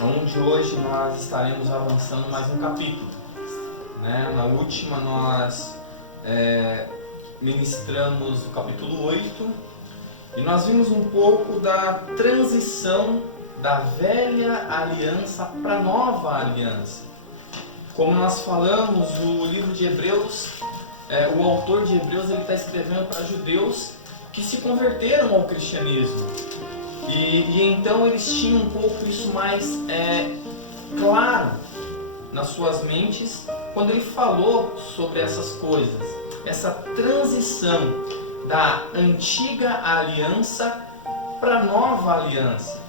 onde hoje nós estaremos avançando mais um capítulo, né? Na última nós ministramos o capítulo 8 e nós vimos um pouco da transição da velha aliança para a nova aliança. Como nós falamos, o livro de Hebreus, o autor de Hebreus, ele está escrevendo para judeus que se converteram ao cristianismo. E então eles tinham um pouco isso mais claro nas suas mentes quando ele falou sobre essas coisas, essa transição da antiga aliança para a nova aliança.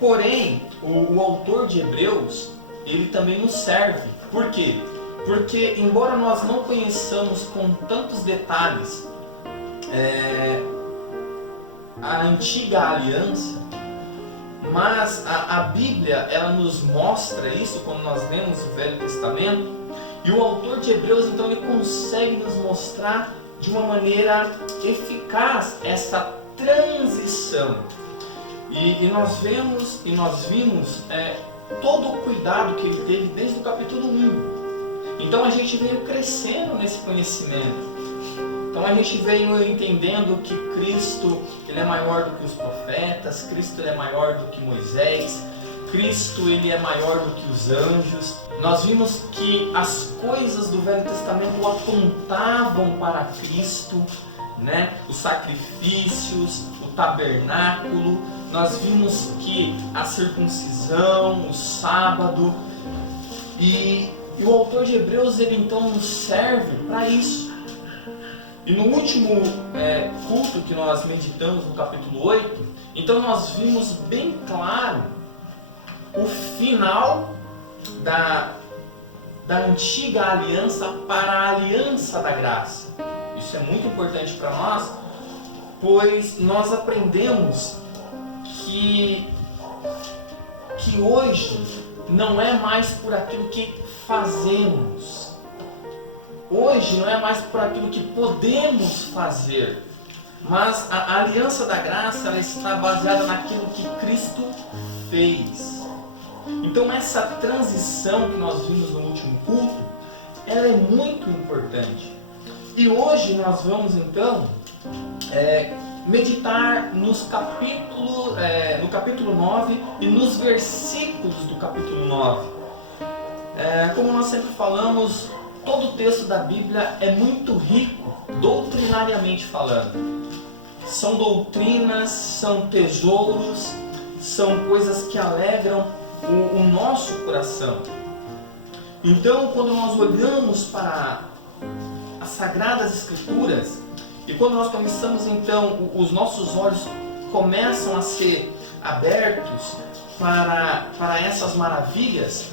Porém, o autor de Hebreus, ele também nos serve. Por quê? Porque embora nós não conheçamos com tantos detalhes a antiga aliança, mas a Bíblia ela nos mostra isso quando nós lemos o Velho Testamento, e o autor de Hebreus então ele consegue nos mostrar de uma maneira eficaz essa transição. E nós vemos e nós vimos todo o cuidado que ele teve desde o capítulo 1. Então a gente veio crescendo nesse conhecimento. Então a gente veio entendendo que Cristo ele é maior do que os profetas, Cristo ele é maior do que Moisés, Cristo ele é maior do que os anjos. Nós vimos que as coisas do Velho Testamento apontavam para Cristo, né? Os sacrifícios, o tabernáculo. Nós vimos que a circuncisão, o sábado, e o autor de Hebreus ele então nos serve para isso. E no último culto que nós meditamos no capítulo 8, então nós vimos bem claro o final da antiga aliança para a aliança da graça. Isso é muito importante para nós, pois nós aprendemos que hoje não é mais por aquilo que fazemos. Hoje não é mais por aquilo que podemos fazer, mas a aliança da graça ela está baseada naquilo que Cristo fez. Então essa transição que nós vimos no último culto, ela é muito importante. E hoje nós vamos então meditar no capítulo 9 e nos versículos do capítulo 9. Como nós sempre falamos, todo o texto da Bíblia é muito rico, doutrinariamente falando. São doutrinas, são tesouros, são coisas que alegram o nosso coração. Então, quando nós olhamos para as Sagradas Escrituras, e quando nós começamos então, os nossos olhos começam a ser abertos para essas maravilhas,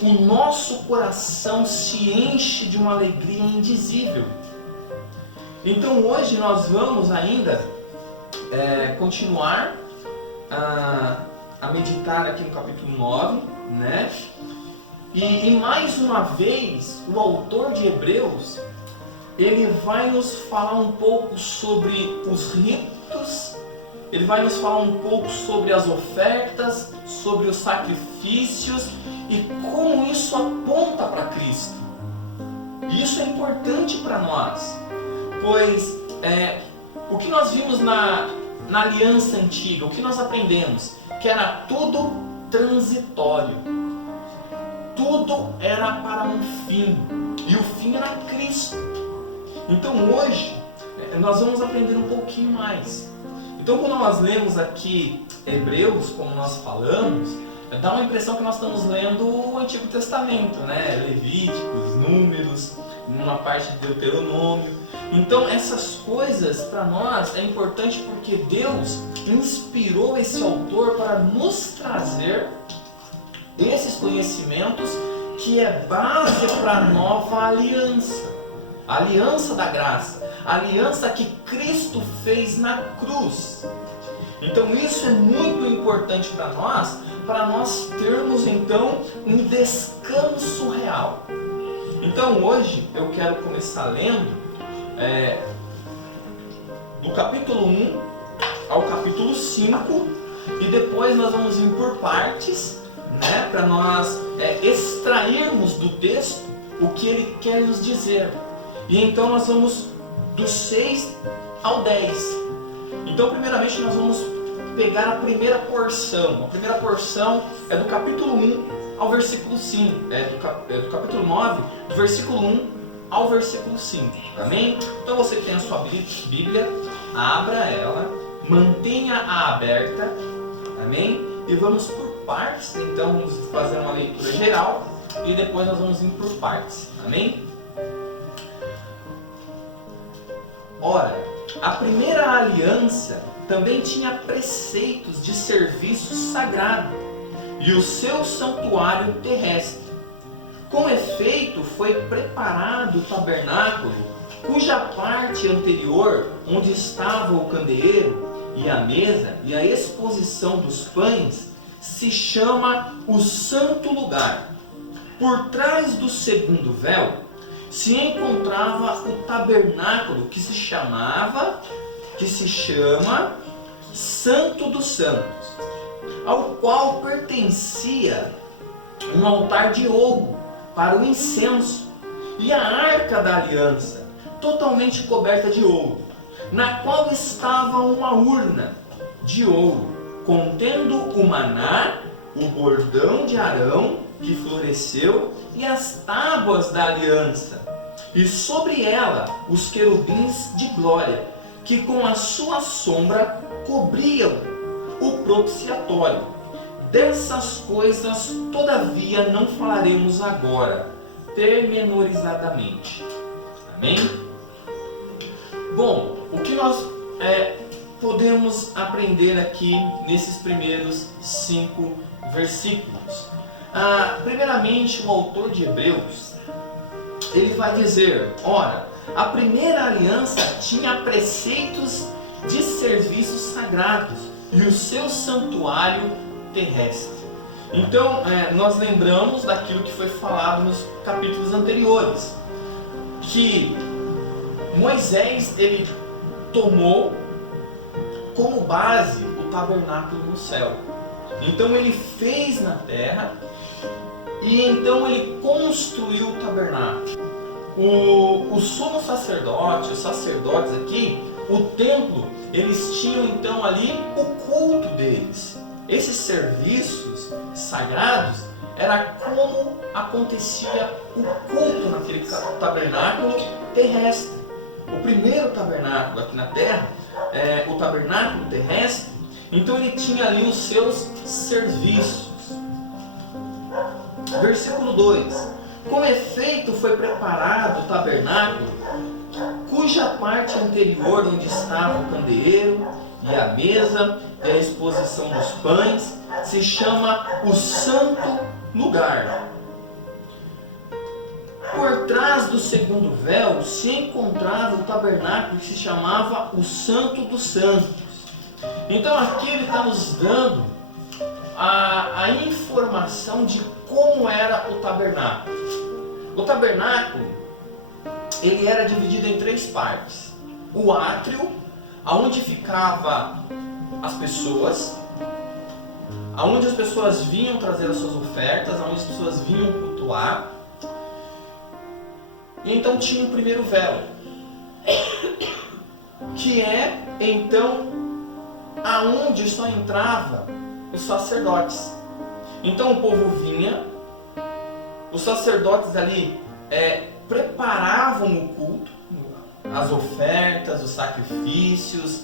o nosso coração se enche de uma alegria indizível. Então hoje nós vamos ainda continuar a meditar aqui no capítulo 9, né? E mais uma vez o autor de Hebreus ele vai nos falar um pouco sobre os ritos, ele vai nos falar um pouco sobre as ofertas, sobre os sacrifícios e como isso aponta para Cristo. E isso é importante para nós, pois o que nós vimos na aliança antiga, o que nós aprendemos, que era tudo transitório, tudo era para um fim, e o fim era Cristo. Então hoje nós vamos aprender um pouquinho mais. Então quando nós lemos aqui Hebreus, como nós falamos, dá uma impressão que nós estamos lendo o Antigo Testamento, né? Levíticos, Números, uma parte de Deuteronômio. Então essas coisas para nós é importante porque Deus inspirou esse autor para nos trazer esses conhecimentos que é base para a nova aliança. A aliança da graça, a aliança que Cristo fez na cruz. Então isso é muito importante para nós termos então um descanso real. Então hoje eu quero começar lendo do capítulo 1 ao capítulo 5 e depois nós vamos ir por partes né, para nós extrairmos do texto o que ele quer nos dizer. E então nós vamos do 6 ao 10. Então primeiramente nós vamos pegar a primeira porção. A primeira porção é do capítulo 1 ao versículo 5. Do capítulo 9, do versículo 1 ao versículo 5. Amém? Então você que tem a sua Bíblia, abra ela, mantenha-a aberta. Amém? E vamos por partes. Então vamos fazer uma leitura geral e depois nós vamos ir por partes. Amém? Ora, a primeira aliança também tinha preceitos de serviço sagrado e o seu santuário terrestre. Com efeito, foi preparado o tabernáculo, cuja parte anterior, onde estava o candeeiro e a mesa e a exposição dos pães, se chama o Santo Lugar. Por trás do segundo véu se encontrava o tabernáculo que se chama Santo dos Santos, ao qual pertencia um altar de ouro para o incenso e a arca da aliança, totalmente coberta de ouro, na qual estava uma urna de ouro, contendo o maná, o bordão de Arão que floresceu e as tábuas da aliança, e sobre ela os querubins de glória, que com a sua sombra cobriam o propiciatório. Dessas coisas, todavia, não falaremos agora, pormenorizadamente. Amém? Bom, o que nós podemos aprender aqui nesses primeiros 5 versículos? Primeiramente, o autor de Hebreus, ele vai dizer, ora, a primeira aliança tinha preceitos de serviços sagrados e o seu santuário terrestre. Então, nós lembramos daquilo que foi falado nos capítulos anteriores, que Moisés, ele tomou como base o tabernáculo no céu. Então ele fez na terra e então ele construiu o tabernáculo. O sumo sacerdote, os sacerdotes aqui, o templo, eles tinham então ali o culto deles. Esses serviços sagrados era como acontecia o culto naquele tabernáculo terrestre. O primeiro tabernáculo aqui na terra, o tabernáculo terrestre, então ele tinha ali os seus serviços. Versículo 2: com efeito foi preparado o tabernáculo, cuja parte anterior, onde estava o candeeiro e a mesa e a exposição dos pães, se chama o Santo Lugar. Por trás do segundo véu se encontrava o tabernáculo que se chamava o Santo dos Santos. Então aqui ele está nos dando a informação de como era o tabernáculo. O tabernáculo, ele era dividido em 3 partes. O átrio, aonde ficava as pessoas, aonde as pessoas vinham trazer as suas ofertas, aonde as pessoas vinham cultuar. E então tinha o primeiro véu, que é então aonde só entrava os sacerdotes. Então o povo vinha, os sacerdotes ali preparavam o culto, as ofertas, os sacrifícios,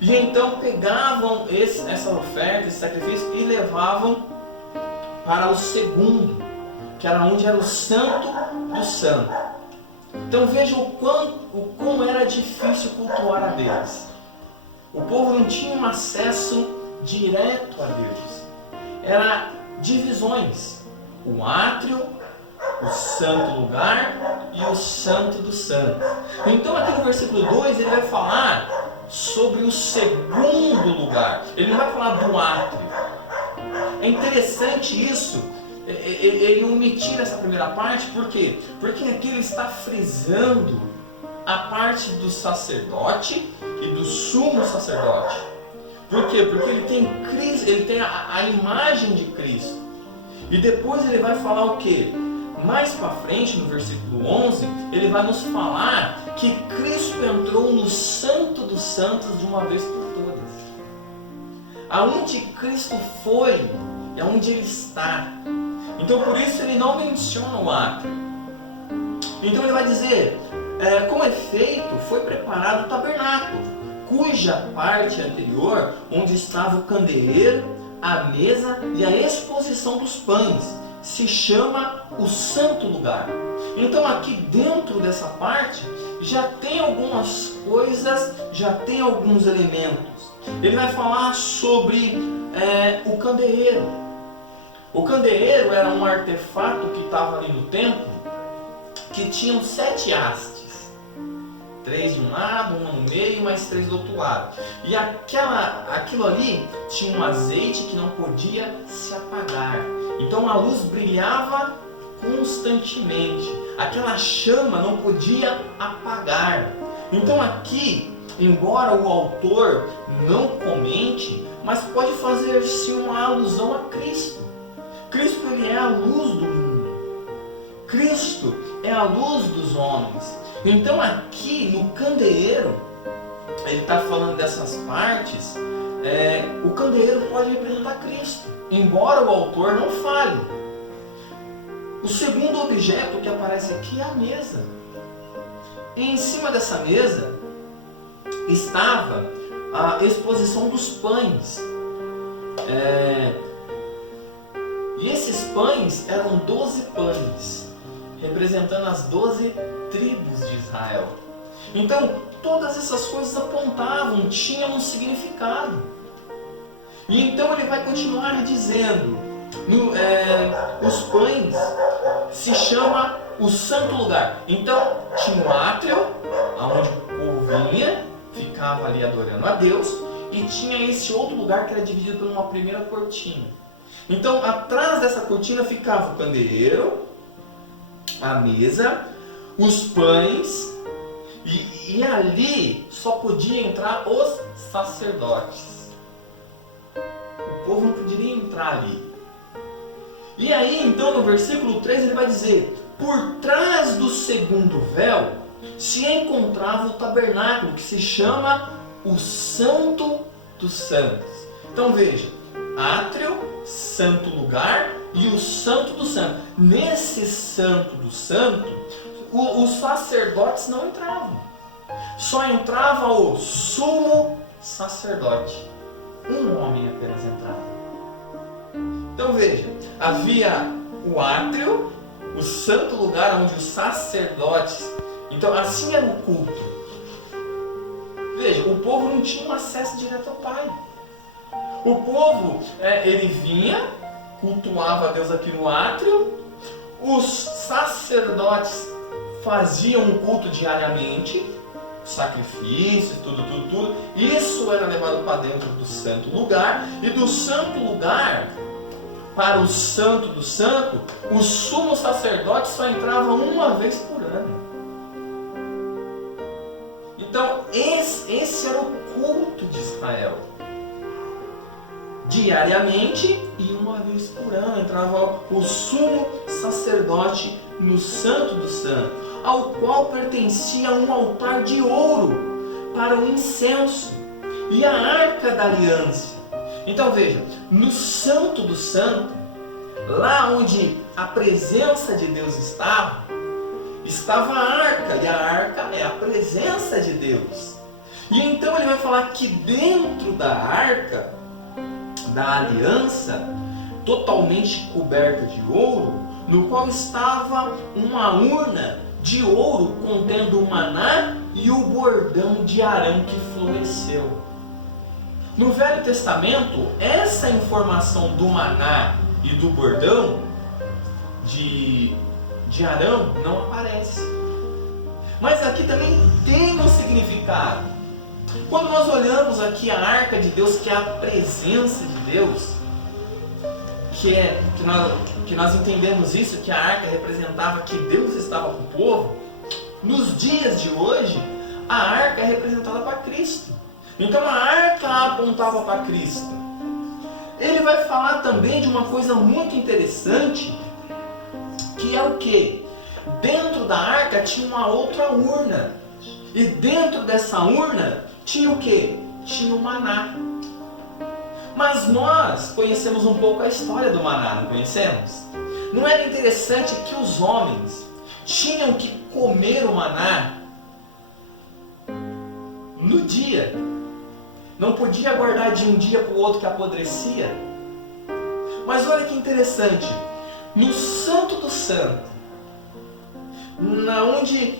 e então pegavam essa oferta, esse sacrifício e levavam para o segundo, que era onde era o Santo do Santo. Então vejam o quão era difícil cultuar a Deus. O povo não tinha um acesso direto a Deus. Era divisões: o átrio, o santo lugar e o santo dos santos. Então aqui no versículo 2 ele vai falar sobre o segundo lugar. Ele não vai falar do átrio. É interessante isso, ele omitir essa primeira parte. Por quê? Porque aqui ele está frisando a parte do sacerdote e do sumo sacerdote. Por quê? Porque ele tem a imagem de Cristo. E depois ele vai falar o quê? Mais para frente, no versículo 11, ele vai nos falar que Cristo entrou no Santo dos Santos de uma vez por todas. Aonde Cristo foi, é onde Ele está. Então por isso ele não menciona o átrio. Então ele vai dizer, com efeito, foi preparado o tabernáculo, cuja parte anterior, onde estava o candeeiro, a mesa e a exposição dos pães, se chama o santo lugar. Então aqui dentro dessa parte já tem algumas coisas, já tem alguns elementos. Ele vai falar sobre o candeeiro. O candeeiro era um artefato que estava ali no templo, que tinham 7 hastes, 3 de um lado, uma no meio, mais 3 do outro lado. E aquilo ali tinha um azeite que não podia se apagar. Então a luz brilhava constantemente. Aquela chama não podia apagar. Então aqui, embora o autor não comente, mas pode fazer-se uma alusão a Cristo. Cristo, ele é a luz do mundo. Cristo é a luz dos homens. Então aqui no candeeiro, ele está falando dessas partes, o candeeiro pode representar Cristo, embora o autor não fale. O segundo objeto que aparece aqui é a mesa. E em cima dessa mesa estava a exposição dos pães. E esses pães eram 12 pães, representando as 12 tribos de Israel. Então, todas essas coisas apontavam, tinham um significado. E então ele vai continuar dizendo, os pães se chama o santo lugar. Então, tinha o átrio, onde o povo vinha, ficava ali adorando a Deus, e tinha esse outro lugar que era dividido por uma primeira cortina. Então, atrás dessa cortina ficava o candeeiro, a mesa, os pães, e ali só podia entrar os sacerdotes. O povo não poderia entrar ali. E aí, então, no versículo 3, ele vai dizer, por trás do segundo véu se encontrava o tabernáculo, que se chama o Santo dos Santos. Então veja, átrio, santo lugar e o Santo do Santo. Nesse Santo do Santo, os sacerdotes não entravam. Só entrava o sumo sacerdote. Um homem apenas entrava. Então veja, havia o átrio, o santo lugar onde os sacerdotes... Então assim era o culto. Veja, o povo não tinha um acesso direto ao Pai. O povo, ele vinha, cultuava a Deus aqui no átrio. Os sacerdotes faziam um culto diariamente, sacrifícios, tudo. Isso era levado para dentro do santo lugar. E do santo lugar para o santo do santo, o sumo sacerdote só entrava uma vez por ano. Então esse era o culto de Israel. Diariamente e uma vez por ano entrava o sumo sacerdote no Santo do Santo, ao qual pertencia um altar de ouro para o incenso e a arca da aliança. Então veja, no Santo do Santo, lá onde a presença de Deus estava a arca, e a arca é a presença de Deus. E então ele vai falar que dentro da arca da aliança, totalmente coberta de ouro, no qual estava uma urna de ouro contendo o maná e o bordão de Arão que floresceu. No Velho Testamento, essa informação do maná e do bordão de Arão não aparece. Mas aqui também tem um significado. Quando nós olhamos aqui a arca de Deus, que é a presença de Deus, que nós entendemos isso, que a arca representava que Deus estava com o povo, nos dias de hoje, a arca é representada para Cristo. Então a arca apontava para Cristo. ele vai falar também de uma coisa muito interessante, que é o quê? Dentro da arca tinha uma outra urna. E dentro dessa urna tinha o quê? Tinha o maná. Mas nós conhecemos um pouco a história do maná, não conhecemos? Não era interessante que os homens tinham que comer o maná no dia? Não podia guardar de um dia para o outro que apodrecia? Mas olha que interessante, no Santo do Santo, onde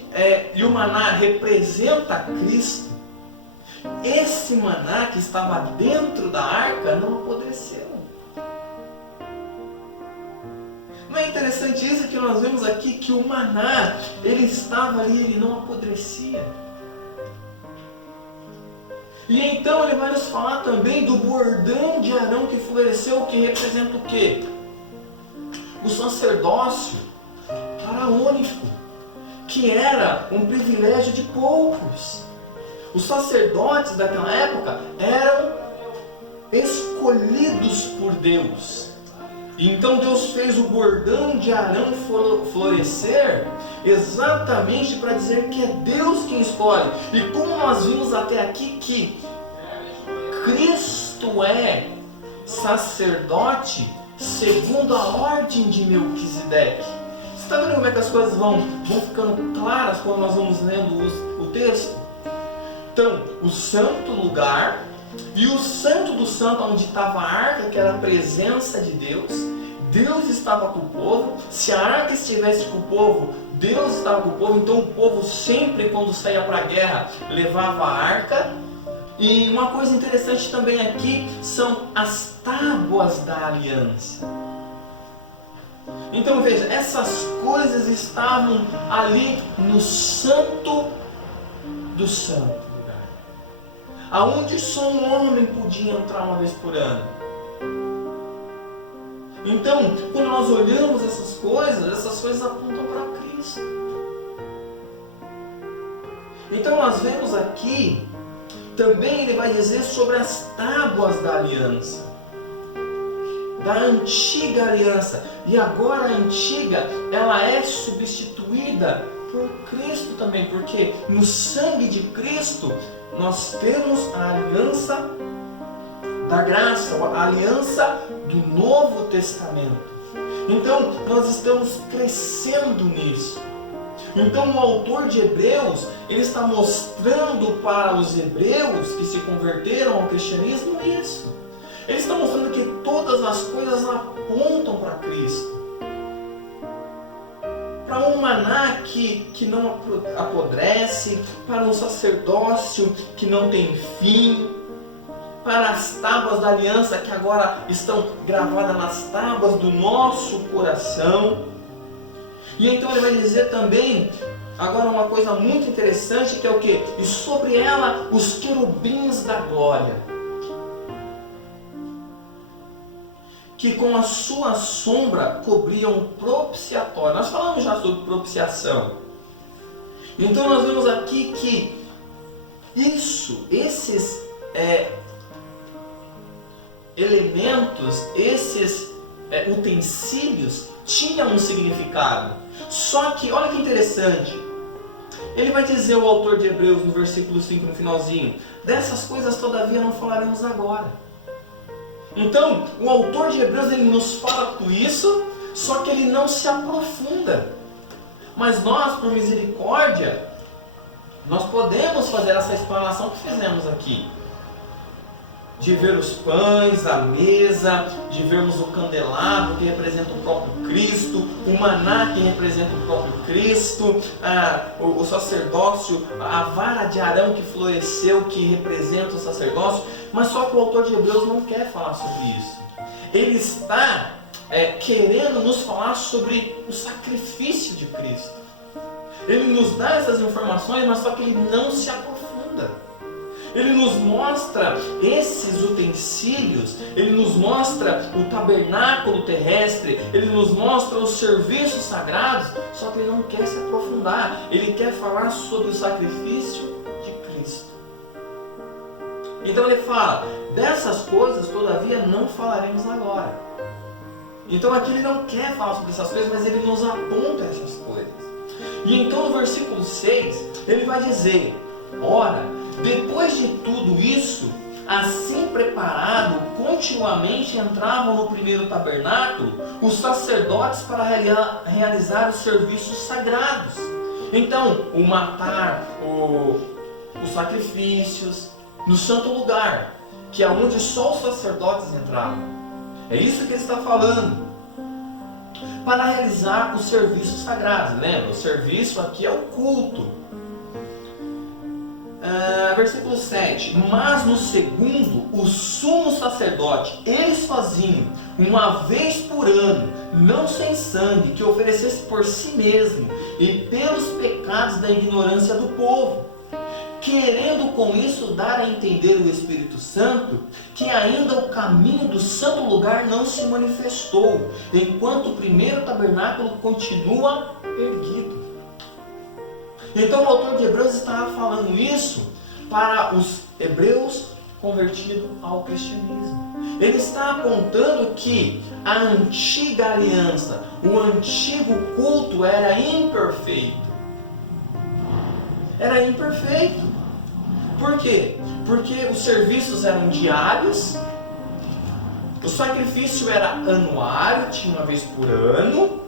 o maná representa Cristo, esse maná que estava dentro da arca não apodreceu. Não é interessante isso que nós vemos aqui, que o maná, ele estava ali, ele não apodrecia. E então ele vai nos falar também do bordão de Arão que floresceu, que representa o quê? O sacerdócio faraônico, que era um privilégio de poucos. Os sacerdotes daquela época eram escolhidos por Deus. E então Deus fez o bordão de Arão florescer exatamente para dizer que é Deus quem escolhe. E como nós vimos até aqui que Cristo é sacerdote segundo a ordem de Melquisedeque. Você está vendo como é que as coisas vão ficando claras quando nós vamos lendo o texto? Então, o santo lugar e o santo do santo, onde estava a arca, que era a presença de Deus. Deus estava com o povo. Se a arca estivesse com o povo, Deus estava com o povo. Então o povo sempre, quando saía para a guerra, levava a arca. E uma coisa interessante também aqui são as tábuas da aliança. Então veja, essas coisas estavam ali no santo do santo lugar, aonde só um homem podia entrar uma vez por ano. Então, quando nós olhamos essas coisas apontam para Cristo. Então nós vemos aqui, também ele vai dizer sobre as tábuas da aliança, da antiga aliança. E agora a antiga, ela é substituída por Cristo também, porque no sangue de Cristo nós temos a aliança da graça, a aliança do Novo Testamento. Então nós estamos crescendo nisso. Então o autor de Hebreus, ele está mostrando para os hebreus que se converteram ao cristianismo isso. Ele está mostrando que todas as coisas apontam para Cristo. Para um maná que não apodrece, para um sacerdócio que não tem fim, para as tábuas da aliança que agora estão gravadas nas tábuas do nosso coração. E então ele vai dizer também, agora uma coisa muito interessante, que é o quê? E sobre ela os querubins da glória, que com a sua sombra cobriam o propiciatório. Nós falamos já sobre propiciação. Então nós vemos aqui que esses elementos, esses utensílios tinham um significado. Só que, olha que interessante, ele vai dizer, o autor de Hebreus, no versículo 5, no finalzinho: dessas coisas todavia não falaremos agora. Então, o autor de Hebreus, ele nos fala tudo isso, só que ele não se aprofunda. Mas nós, por misericórdia, nós podemos fazer essa explanação que fizemos aqui. De ver os pães, a mesa, de vermos o candelabro que representa o próprio Cristo, o maná que representa o próprio Cristo, o sacerdócio, a vara de Arão que floresceu, que representa o sacerdócio. Mas só que o autor de Hebreus não quer falar sobre isso. Ele está querendo nos falar sobre o sacrifício de Cristo. Ele nos dá essas informações, mas só que ele não se aprofunda. Ele nos mostra esses utensílios, ele nos mostra o tabernáculo terrestre, ele nos mostra os serviços sagrados, só que ele não quer se aprofundar. Ele quer falar sobre o sacrifício de Cristo. Então ele fala, dessas coisas todavia não falaremos agora. Então aqui ele não quer falar sobre essas coisas, mas ele nos aponta essas coisas. E então no versículo 6, ele vai dizer, ora, depois de tudo isso, assim preparado, continuamente entravam no primeiro tabernáculo os sacerdotes para realizar os serviços sagrados. Então, o matar, os sacrifícios, no santo lugar, que é onde só os sacerdotes entravam. É isso que ele está falando. Para realizar os serviços sagrados. Lembra? O serviço aqui é o culto. Versículo 7. Mas no segundo, o sumo sacerdote, ele sozinho, uma vez por ano, não sem sangue, que oferecesse por si mesmo e pelos pecados da ignorância do povo, querendo com isso dar a entender o Espírito Santo que ainda o caminho do santo lugar não se manifestou, enquanto o primeiro tabernáculo continua erguido. Então o autor de Hebreus estava falando isso para os hebreus convertidos ao cristianismo. Ele está apontando que a antiga aliança, o antigo culto era imperfeito. Era imperfeito. Por quê? Porque os serviços eram diários, o sacrifício era anuário, tinha uma vez por ano,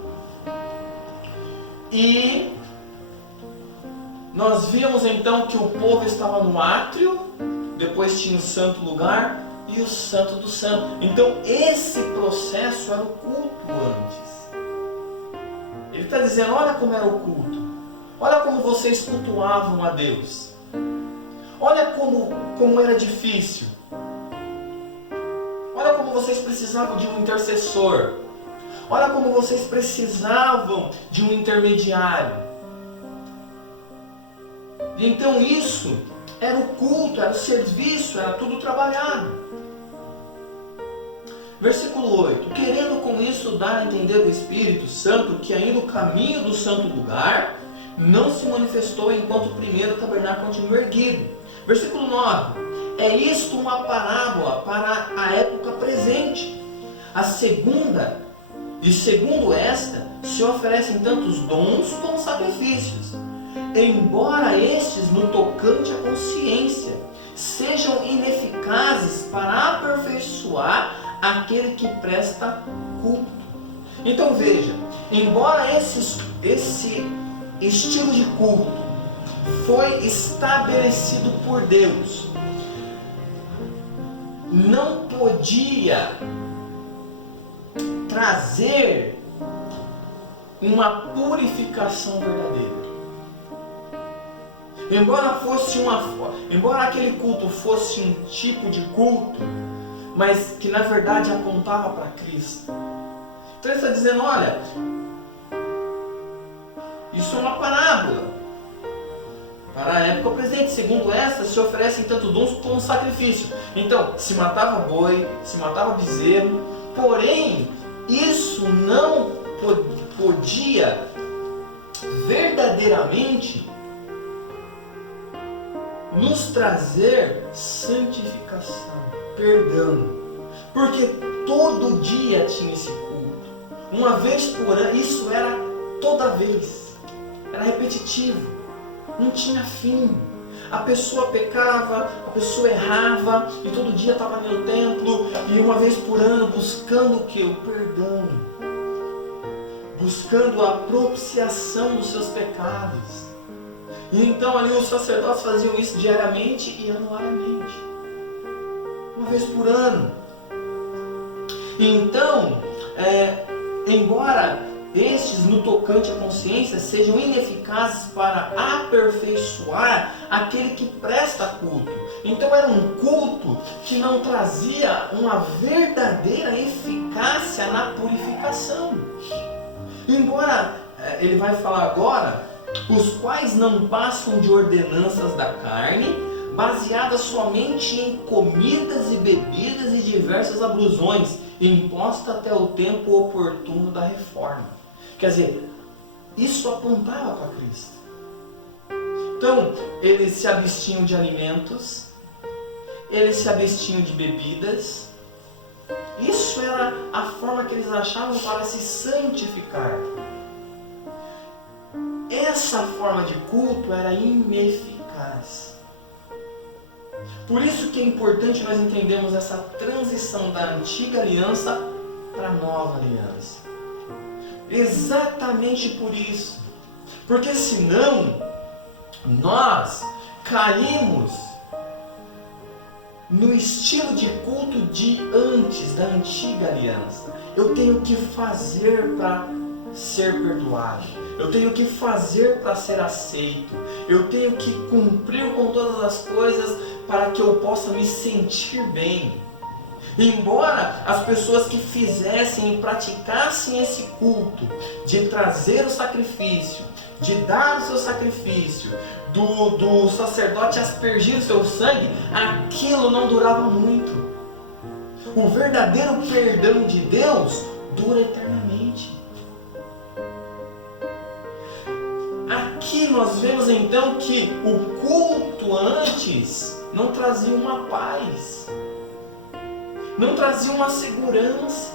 e nós víamos então que o povo estava no átrio, depois tinha o santo lugar e o santo do santo. Então esse processo era o culto antes. Ele está dizendo, olha como era o culto. Olha como vocês cultuavam a Deus. Olha como era difícil. Olha como vocês precisavam de um intercessor. Olha como vocês precisavam de um intermediário. E então isso era o culto, era o serviço, era tudo trabalhado. Versículo 8. Querendo com isso dar a entender o Espírito Santo que ainda o caminho do santo lugar não se manifestou enquanto o primeiro tabernáculo continua erguido. Versículo 9. É isto uma parábola para a época presente. A segunda, e segundo esta, se oferecem tantos dons como sacrifícios, embora estes, no tocante à consciência, sejam ineficazes para aperfeiçoar aquele que presta culto. Então veja, embora esse estilo de culto foi estabelecido por Deus, não podia trazer uma purificação verdadeira. Embora aquele culto fosse um tipo de culto, mas que na verdade apontava para Cristo. Então ele está dizendo, olha, isso é uma parábola para a época presente. Segundo esta, se oferecem tanto dons como sacrifício. Então, se matava boi, se matava bezerro, porém, isso não podia verdadeiramente nos trazer santificação, perdão, porque todo dia tinha esse culto, uma vez por ano. Isso era toda vez, era repetitivo, não tinha fim. A pessoa pecava, a pessoa errava, e todo dia estava no templo, e uma vez por ano buscando o que? O perdão, buscando a propiciação dos seus pecados. E então ali os sacerdotes faziam isso diariamente e anualmente, uma vez por ano. Então, embora estes, no tocante à consciência, sejam ineficazes para aperfeiçoar aquele que presta culto. Então era um culto que não trazia uma verdadeira eficácia na purificação. Embora, ele vai falar agora, os quais não passam de ordenanças da carne, baseadas somente em comidas e bebidas e diversas ablusões, imposta até o tempo oportuno da reforma. Quer dizer, isso apontava para Cristo. Então, eles se abstinham de alimentos, eles se abstinham de bebidas. Isso era a forma que eles achavam para se santificar. Essa forma de culto era ineficaz. Por isso que é importante nós entendermos essa transição da antiga aliança para a nova aliança. Exatamente por isso. Porque senão nós caímos no estilo de culto de antes, da antiga aliança. Eu tenho que fazer para ser perdoado. Eu tenho que fazer para ser aceito. Eu tenho que cumprir com todas as coisas para que eu possa me sentir bem. Embora as pessoas que fizessem e praticassem esse culto de trazer o sacrifício, de dar o seu sacrifício, do sacerdote aspergir o seu sangue, aquilo não durava muito. O verdadeiro perdão de Deus dura eternamente. Aqui nós vemos então que o culto antes não trazia uma paz, não trazia uma segurança.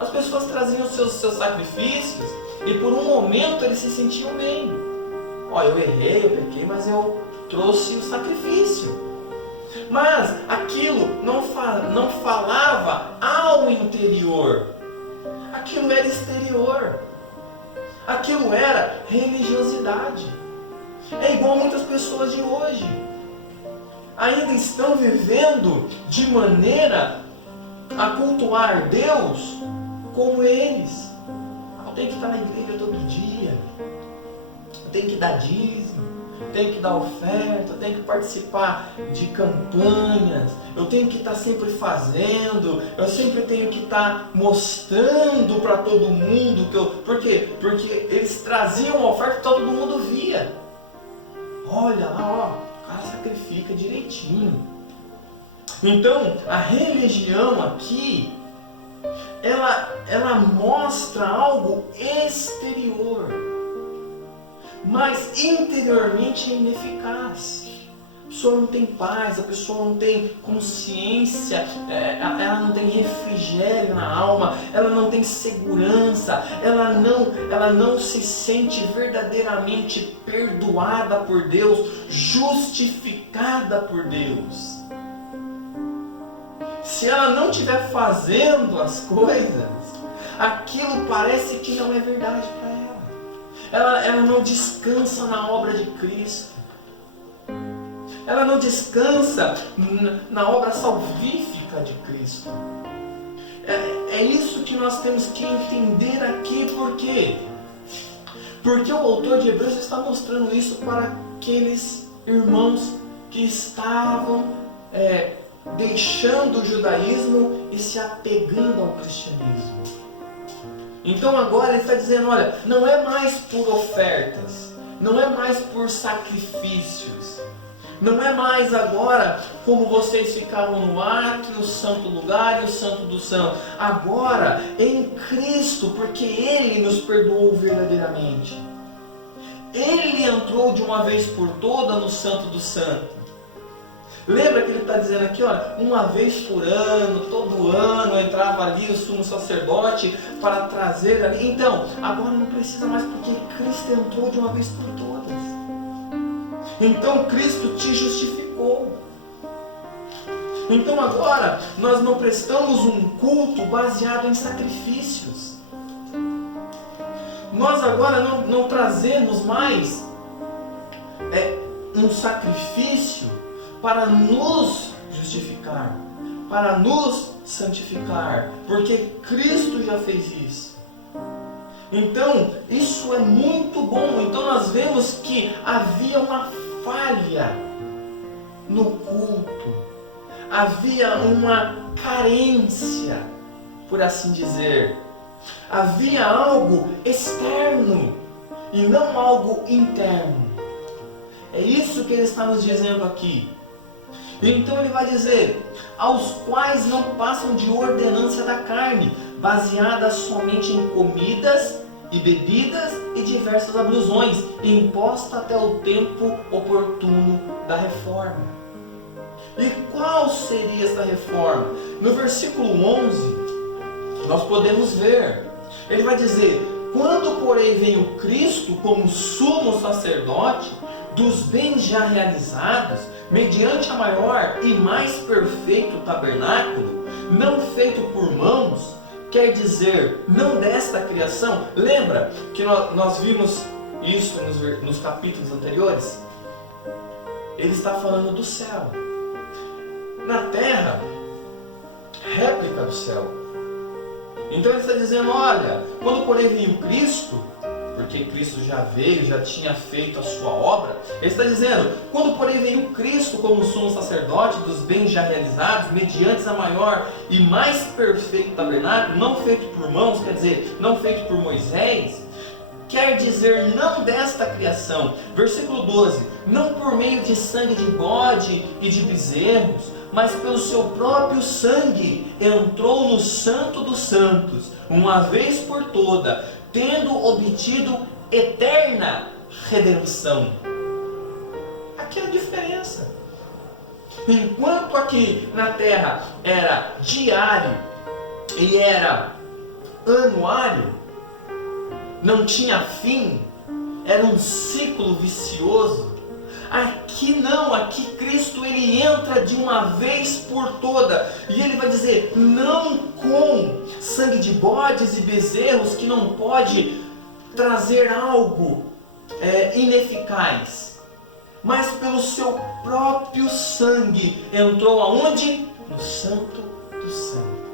As pessoas traziam os seus sacrifícios e por um momento eles se sentiam bem. Ó, eu errei, eu pequei, mas eu trouxe o sacrifício. Mas aquilo não falava ao interior. Aquilo era exterior. Aquilo era religiosidade. É igual muitas pessoas de hoje. Ainda estão vivendo de maneira a cultuar Deus como eles. Eu tenho que estar na igreja todo dia. Eu tenho que dar dízimo. Eu tenho que dar oferta. Eu tenho que participar de campanhas. Eu tenho que estar sempre fazendo. Eu sempre tenho que estar mostrando para todo mundo que eu... Por quê? Porque eles traziam uma oferta que todo mundo via. Olha lá, ó. O cara sacrifica direitinho. Então, a religião aqui, ela mostra algo exterior, mas interiormente é ineficaz. A pessoa não tem paz, a pessoa não tem consciência, ela não tem refrigério na alma, ela não tem segurança, ela não se sente verdadeiramente perdoada por Deus, justificada por Deus. Se ela não estiver fazendo as coisas, aquilo parece que não é verdade para ela. Ela não descansa na obra de Cristo. Ela não descansa na obra salvífica de Cristo. É isso que nós temos que entender aqui. Por quê? Porque o autor de Hebreus está mostrando isso para aqueles irmãos que estavam deixando o judaísmo e se apegando ao cristianismo. Então agora ele está dizendo, olha, não é mais por ofertas, não é mais por sacrifícios, não é mais agora como vocês ficavam no átrio, o santo lugar e o santo do santo. Agora em Cristo, porque Ele nos perdoou verdadeiramente. Ele entrou de uma vez por toda no santo do santo. Lembra que ele está dizendo aqui, olha, uma vez por ano, todo ano entrava ali o sumo sacerdote para trazer ali. Então, agora não precisa mais, porque Cristo entrou de uma vez por todas. Então Cristo te justificou. Então agora nós não prestamos um culto baseado em sacrifícios. Nós agora não trazemos mais um sacrifício para nos justificar, para nos santificar, porque Cristo já fez isso. Então, isso é muito bom. Então nós vemos que havia uma falha no culto, havia uma carência, por assim dizer. Havia algo externo e não algo interno. É isso que ele está nos dizendo aqui. Então ele vai dizer, aos quais não passam de ordenança da carne, baseada somente em comidas e bebidas e diversas ablusões, imposta até o tempo oportuno da reforma. E qual seria essa reforma? No versículo 11, nós podemos ver, ele vai dizer: quando porém veio Cristo como sumo sacerdote dos bens já realizados, mediante a maior e mais perfeito tabernáculo, não feito por mãos, quer dizer, não desta criação. Lembra que nós vimos isso nos capítulos anteriores? Ele está falando do céu. Na terra, réplica do céu. Então ele está dizendo: olha, quando porém veio Cristo, porque Cristo já veio, já tinha feito a sua obra, ele está dizendo: quando porém veio Cristo como sumo sacerdote dos bens já realizados, mediante a maior e mais perfeito tabernáculo, não feito por mãos, quer dizer, não feito por Moisés, quer dizer, não desta criação. Versículo 12: não por meio de sangue de bode e de bezerros, mas pelo seu próprio sangue entrou no Santo dos Santos, uma vez por toda, tendo obtido eterna redenção. Aqui é a diferença. Enquanto aqui na terra era diário e era anuário, não tinha fim, era um ciclo vicioso. Aqui não, aqui Cristo ele entra de uma vez por toda, e ele vai dizer: não com sangue de bodes e bezerros, que não pode trazer algo ineficaz, mas pelo seu próprio sangue entrou aonde? No Santo do Santo,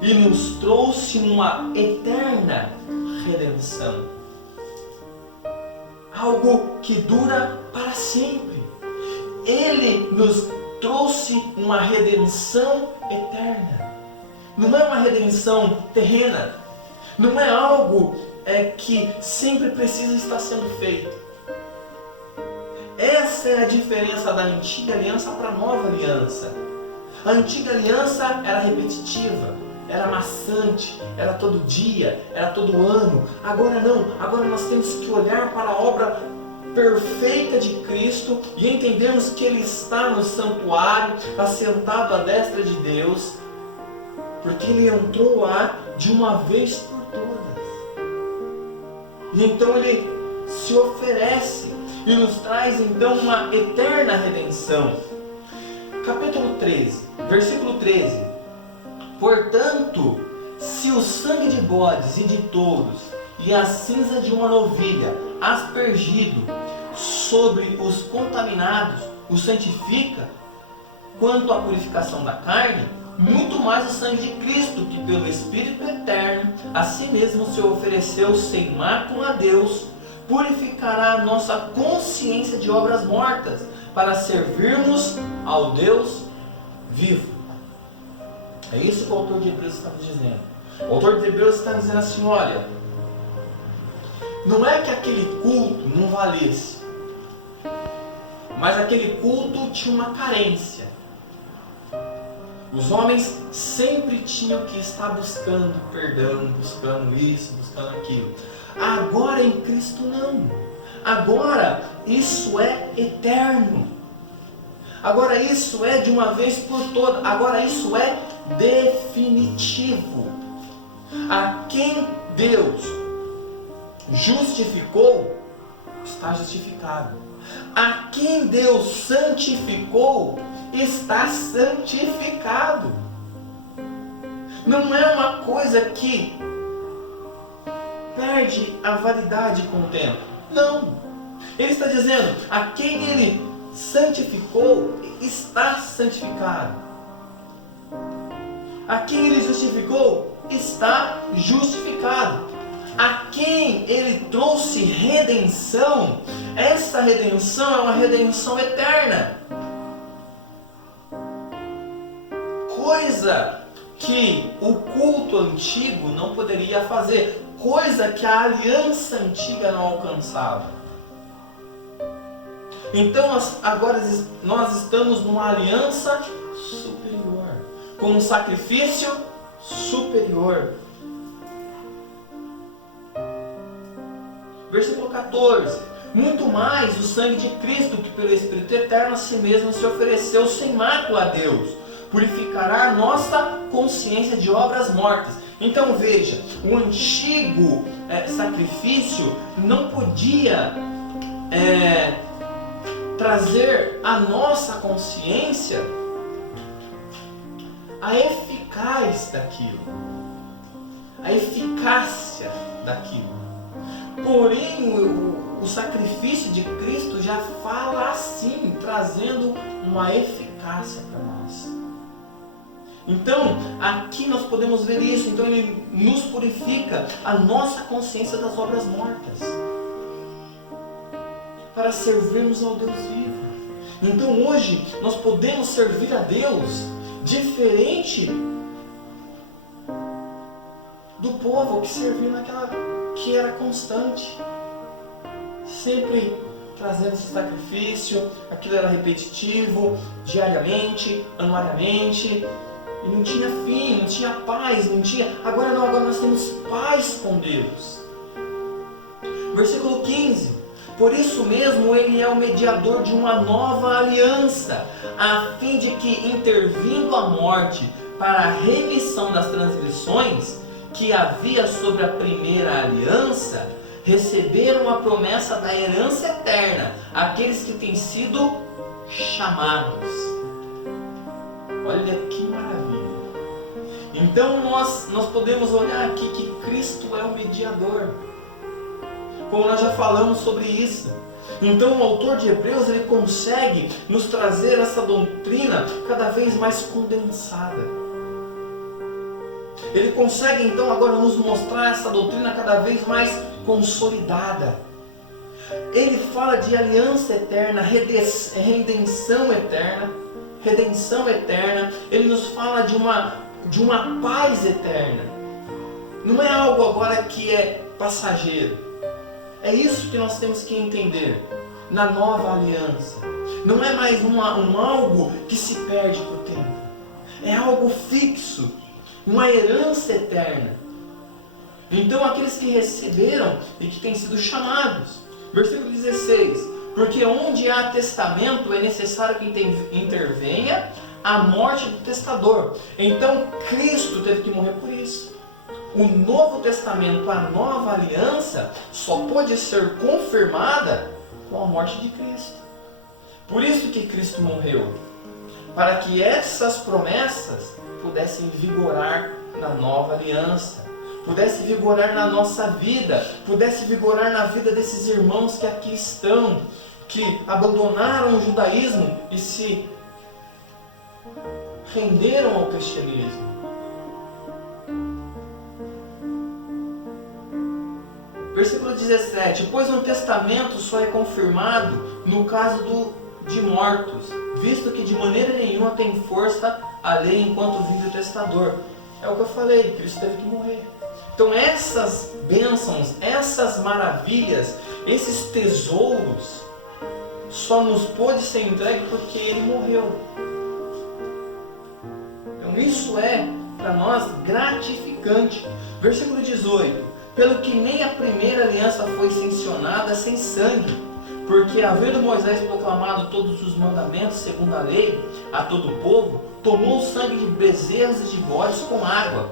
e nos trouxe uma eterna redenção. Algo que dura para sempre. Ele nos trouxe uma redenção eterna. Não é uma redenção terrena. Não é algo que sempre precisa estar sendo feito. Essa é a diferença da antiga aliança para a nova aliança. A antiga aliança era repetitiva, era maçante, era todo dia, era todo ano. Agora não, agora nós temos que olhar para a obra perfeita de Cristo e entendemos que Ele está no santuário, assentado à destra de Deus, porque Ele entrou lá de uma vez por todas. E então Ele se oferece e nos traz então uma eterna redenção. Capítulo 13, versículo 13. Portanto, se o sangue de bodes e de touros e a cinza de uma novilha aspergido sobre os contaminados o santifica, quanto à purificação da carne, muito mais o sangue de Cristo, que pelo Espírito Eterno a si mesmo se ofereceu sem mácula a Deus, purificará a nossa consciência de obras mortas, para servirmos ao Deus vivo. É isso que o autor de Hebreus está nos dizendo. O autor de Hebreus está dizendo assim: olha, não é que aquele culto não valesse, mas aquele culto tinha uma carência. Os homens sempre tinham que estar buscando perdão, buscando isso, buscando aquilo. Agora em Cristo não. Agora isso é eterno. Agora isso é de uma vez por todas. Agora isso é definitivo. A quem Deus justificou, está justificado. A quem Deus santificou, está santificado. Não é uma coisa que perde a validade com o tempo. Não. Ele está dizendo: a quem Ele santificou, está santificado. A quem Ele justificou, está justificado. A quem Ele trouxe redenção, essa redenção é uma redenção eterna. Coisa que o culto antigo não poderia fazer, coisa que a aliança antiga não alcançava. Então agora nós estamos numa aliança superior, com um sacrifício superior. Versículo 14. Muito mais o sangue de Cristo, que pelo Espírito Eterno a si mesmo se ofereceu sem mácula a Deus, purificará a nossa consciência de obras mortas. Então veja, o antigo sacrifício não podia trazer à nossa consciência a eficácia daquilo. Porém, o sacrifício de Cristo já fala assim, trazendo uma eficácia para nós. Então, aqui nós podemos ver isso. Então, Ele nos purifica a nossa consciência das obras mortas, para servirmos ao Deus vivo. Então, hoje, nós podemos servir a Deus diferente do povo que servia naquela que era constante, sempre trazendo esse sacrifício. Aquilo era repetitivo, diariamente, anuariamente, e não tinha fim, não tinha paz, não tinha. Agora não, agora nós temos paz com Deus. Versículo 15: por isso mesmo Ele é o mediador de uma nova aliança, a fim de que, intervindo a morte para a remissão das transgressões que havia sobre a primeira aliança, receberam a promessa da herança eterna aqueles que têm sido chamados. Olha que maravilha! Então nós podemos olhar aqui que Cristo é o mediador, como nós já falamos sobre isso. Então o autor de Hebreus, ele consegue nos trazer essa doutrina cada vez mais condensada. Ele consegue então agora nos mostrar essa doutrina cada vez mais consolidada. Ele fala de aliança eterna, redenção eterna. Ele nos fala de uma paz eterna. Não é algo agora que é passageiro. É isso que nós temos que entender na nova aliança. Não é mais algo que se perde com o tempo. É algo fixo. Uma herança eterna. Então aqueles que receberam e que têm sido chamados. Versículo 16: porque onde há testamento é necessário que intervenha a morte do testador. Então Cristo teve que morrer por isso. O Novo Testamento, a nova aliança, só pode ser confirmada com a morte de Cristo. Por isso que Cristo morreu, para que essas promessas pudessem vigorar na nova aliança, pudesse vigorar na nossa vida, pudesse vigorar na vida desses irmãos que aqui estão, que abandonaram o judaísmo e se renderam ao cristianismo. Versículo 17: pois um testamento só é confirmado no caso de mortos, visto que de maneira nenhuma tem força a lei enquanto vive o testador. É o que eu falei, Cristo teve que morrer. Então essas bênçãos, essas maravilhas, esses tesouros, só nos pôde ser entregue porque Ele morreu. Então isso é para nós gratificante. Versículo 18: pelo que nem a primeira aliança foi sancionada sem sangue, porque havendo Moisés proclamado todos os mandamentos segundo a lei a todo o povo, tomou o sangue de bezerros e de bodes com água,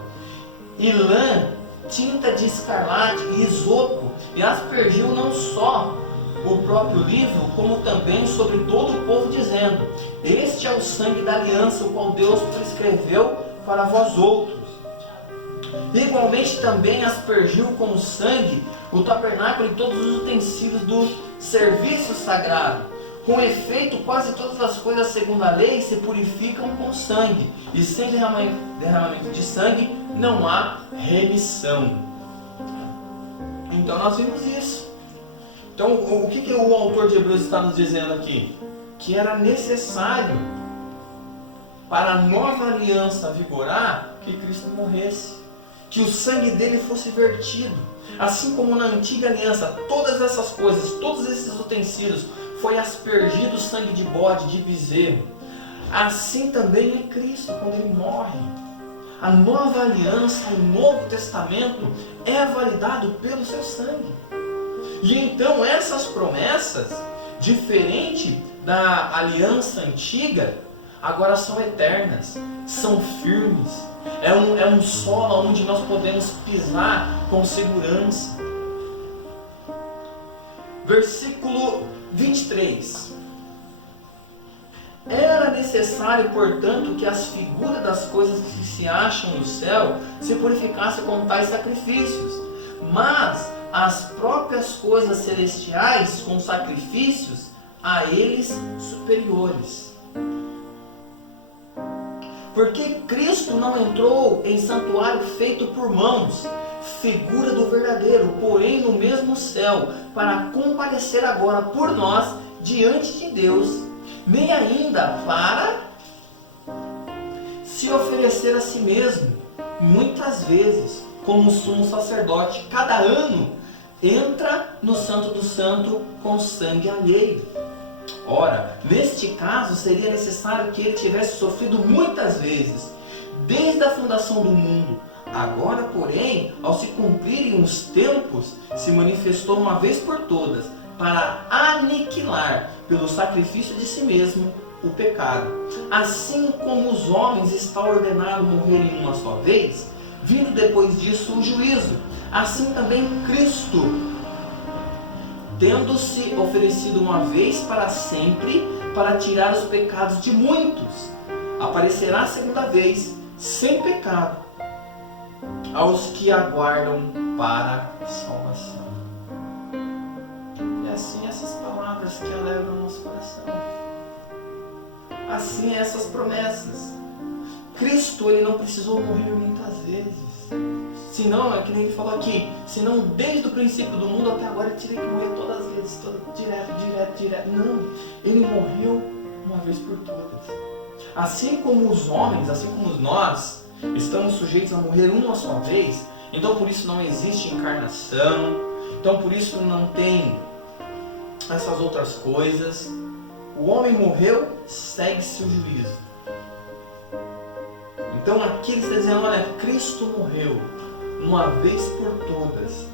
e lã, tinta de escarlate e isopo, e aspergiu não só o próprio livro, como também sobre todo o povo, dizendo: este é o sangue da aliança, o qual Deus prescreveu para vós outros. Igualmente também aspergiu com o sangue o tabernáculo e todos os utensílios do serviço sagrado. Com efeito, quase todas as coisas segundo a lei se purificam com sangue, e sem derramamento de sangue não há remissão. Então nós vimos isso. Então o que o autor de Hebreus está nos dizendo aqui? Que era necessário, para a nova aliança vigorar, que Cristo morresse, que o sangue dele fosse vertido. Assim como na antiga aliança, todas essas coisas, todos esses utensílios, foi aspergido o sangue de bode, de bezerro. Assim também é Cristo quando Ele morre. A nova aliança, o Novo Testamento é validado pelo seu sangue. E então essas promessas, diferente da aliança antiga, agora são eternas, são firmes. É um solo onde nós podemos pisar com segurança. Versículo 23. Era necessário, portanto, que as figuras das coisas que se acham no céu se purificassem com tais sacrifícios, mas as próprias coisas celestiais com sacrifícios a eles superiores. Porque Cristo não entrou em santuário feito por mãos, figura do verdadeiro, porém no mesmo céu, para comparecer agora por nós diante de Deus, nem ainda para se oferecer a si mesmo, muitas vezes, como sumo sacerdote, cada ano entra no Santo do Santo com sangue alheio. Ora, neste caso seria necessário que ele tivesse sofrido muitas vezes, desde a fundação do mundo. Agora, porém, ao se cumprirem os tempos, se manifestou uma vez por todas, para aniquilar, pelo sacrifício de si mesmo, o pecado. Assim como os homens está ordenado morrerem uma só vez, vindo depois disso o juízo, assim também Cristo, tendo-se oferecido uma vez para sempre, para tirar os pecados de muitos, aparecerá a segunda vez, sem pecado, aos que aguardam para a salvação. E assim essas palavras que alegram o nosso coração. Assim essas promessas. Cristo, ele não precisou morrer muitas vezes. Senão, é que nem ele falou aqui, senão desde o princípio do mundo até agora ele teria que morrer todas as vezes, direto. Não, ele morreu uma vez por todas. Assim como os homens, assim como nós, estamos sujeitos a morrer uma só vez, então por isso não existe encarnação, então por isso não tem essas outras coisas. O homem morreu, segue-se o juízo. Então aqui ele está dizendo, olha, Cristo morreu uma vez por todas.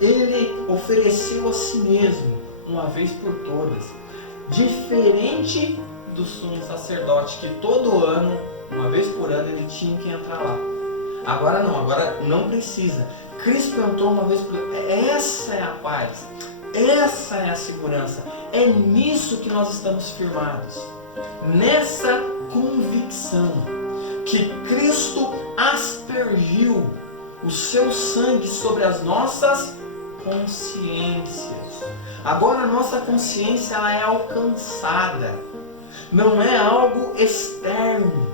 Ele ofereceu a si mesmo uma vez por todas. Diferente do sumo sacerdote, que todo ano, uma vez por ano, ele tinha que entrar lá. Agora não precisa. Cristo entrou uma vez por ano. Essa é a paz. Essa é a segurança. É nisso que nós estamos firmados. Nessa convicção que Cristo aspergiu o seu sangue sobre as nossas consciências. Agora a nossa consciência, ela é alcançada. Não é algo externo,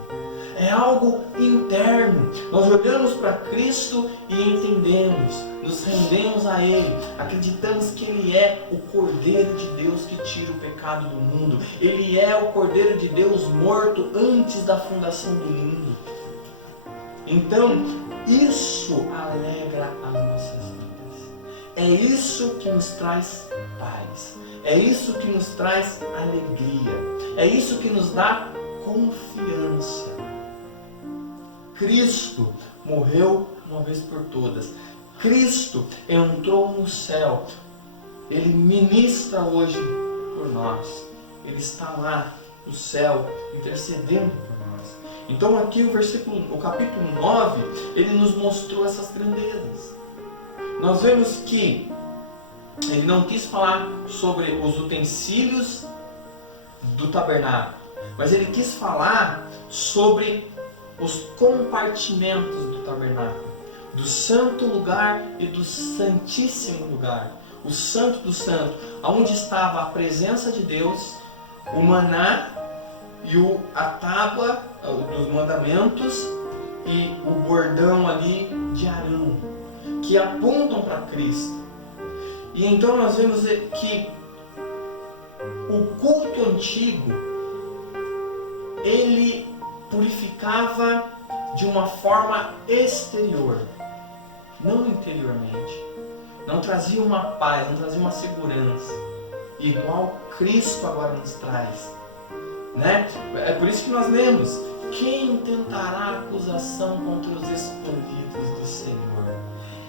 é algo interno. Nós olhamos para Cristo e entendemos, nos rendemos a Ele, acreditamos que Ele é o Cordeiro de Deus que tira o pecado do mundo. Ele é o Cordeiro de Deus morto antes da fundação do mundo. Então, isso alegra as nossas vidas. É isso que nos traz paz. É isso que nos traz alegria. É isso que nos dá confiança. Cristo morreu uma vez por todas. Cristo entrou no céu. Ele ministra hoje por nós. Ele está lá no céu intercedendo por nós. Então aqui o capítulo 9, ele nos mostrou essas grandezas. Nós vemos que ele não quis falar sobre os utensílios do tabernáculo, mas ele quis falar sobre os compartimentos do tabernáculo, do santo lugar e do santíssimo lugar, o santo do santo, onde estava a presença de Deus, o maná e a tábua dos mandamentos e o bordão ali de Arão, que apontam para Cristo. E então nós vemos que o culto antigo, ele purificava de uma forma exterior, não interiormente. Não trazia uma paz, não trazia uma segurança, igual Cristo agora nos traz, né? É por isso que nós lemos: quem tentará acusação contra os escolhidos do Senhor?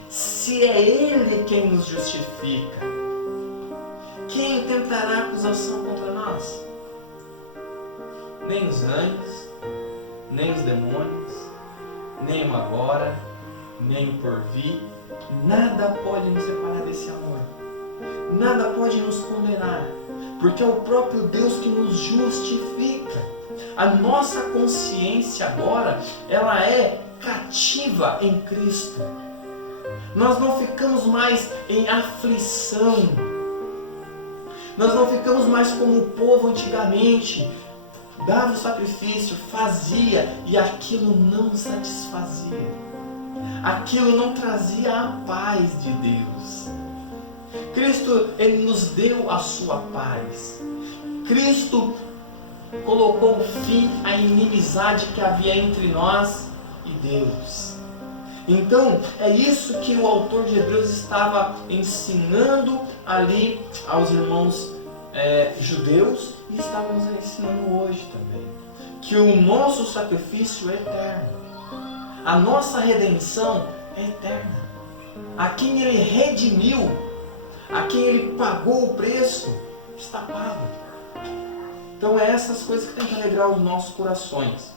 Se é Ele quem nos justifica, quem tentará acusação contra nós? Nem os anjos, nem os demônios, nem o agora, nem o porvir. Nada pode nos separar desse amor. Nada pode nos condenar. Porque é o próprio Deus que nos justifica. A nossa consciência agora, ela é cativa em Cristo. Nós não ficamos mais em aflição. Nós não ficamos mais como o povo antigamente. Dava o sacrifício, fazia e aquilo não satisfazia. Aquilo não trazia a paz de Deus. Cristo, Ele nos deu a sua paz. Cristo colocou fim à inimizade que havia entre nós e Deus. Então, é isso que o autor de Hebreus estava ensinando ali aos irmãos judeus e estava nos ensinando hoje também. Que o nosso sacrifício é eterno. A nossa redenção é eterna. A quem Ele redimiu, a quem Ele pagou o preço, está pago. Então é essas coisas que tem que alegrar os nossos corações.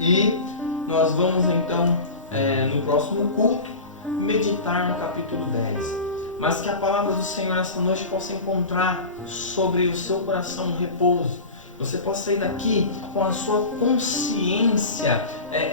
E nós vamos então, no próximo culto, meditar no capítulo 10. Mas que a palavra do Senhor essa noite possa encontrar sobre o seu coração um repouso. Você possa sair daqui com a sua consciência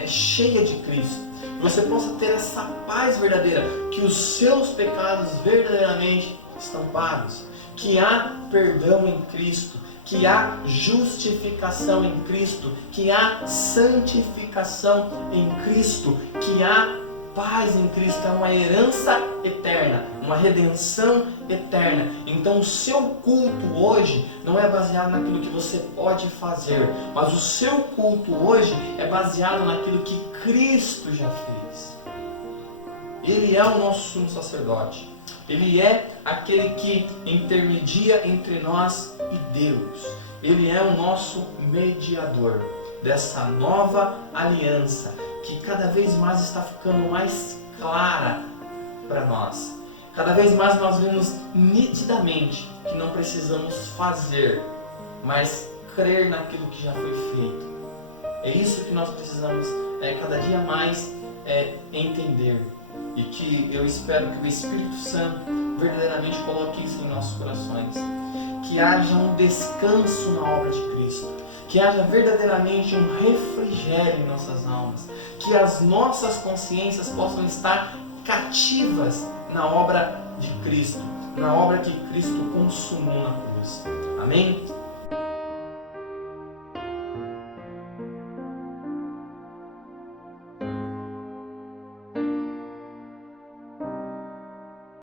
cheia de Cristo. Você possa ter essa paz verdadeira, que os seus pecados verdadeiramente estão pagos. Que há perdão em Cristo, que há justificação em Cristo, que há santificação em Cristo, que há paz em Cristo, é uma herança eterna, uma redenção eterna. Então o seu culto hoje não é baseado naquilo que você pode fazer, mas o seu culto hoje é baseado naquilo que Cristo já fez. Ele é o nosso sumo sacerdote. Ele é aquele que intermedia entre nós e Deus. Ele é o nosso mediador dessa nova aliança, que cada vez mais está ficando mais clara para nós. Cada vez mais nós vemos nitidamente que não precisamos fazer, mas crer naquilo que já foi feito. É isso que nós precisamos cada dia mais entender. E que eu espero que o Espírito Santo verdadeiramente coloque isso em nossos corações. Que haja um descanso na obra de Cristo. Que haja verdadeiramente um refrigério em nossas almas. Que as nossas consciências possam estar cativas na obra de Cristo. Na obra que Cristo consumou na cruz. Amém?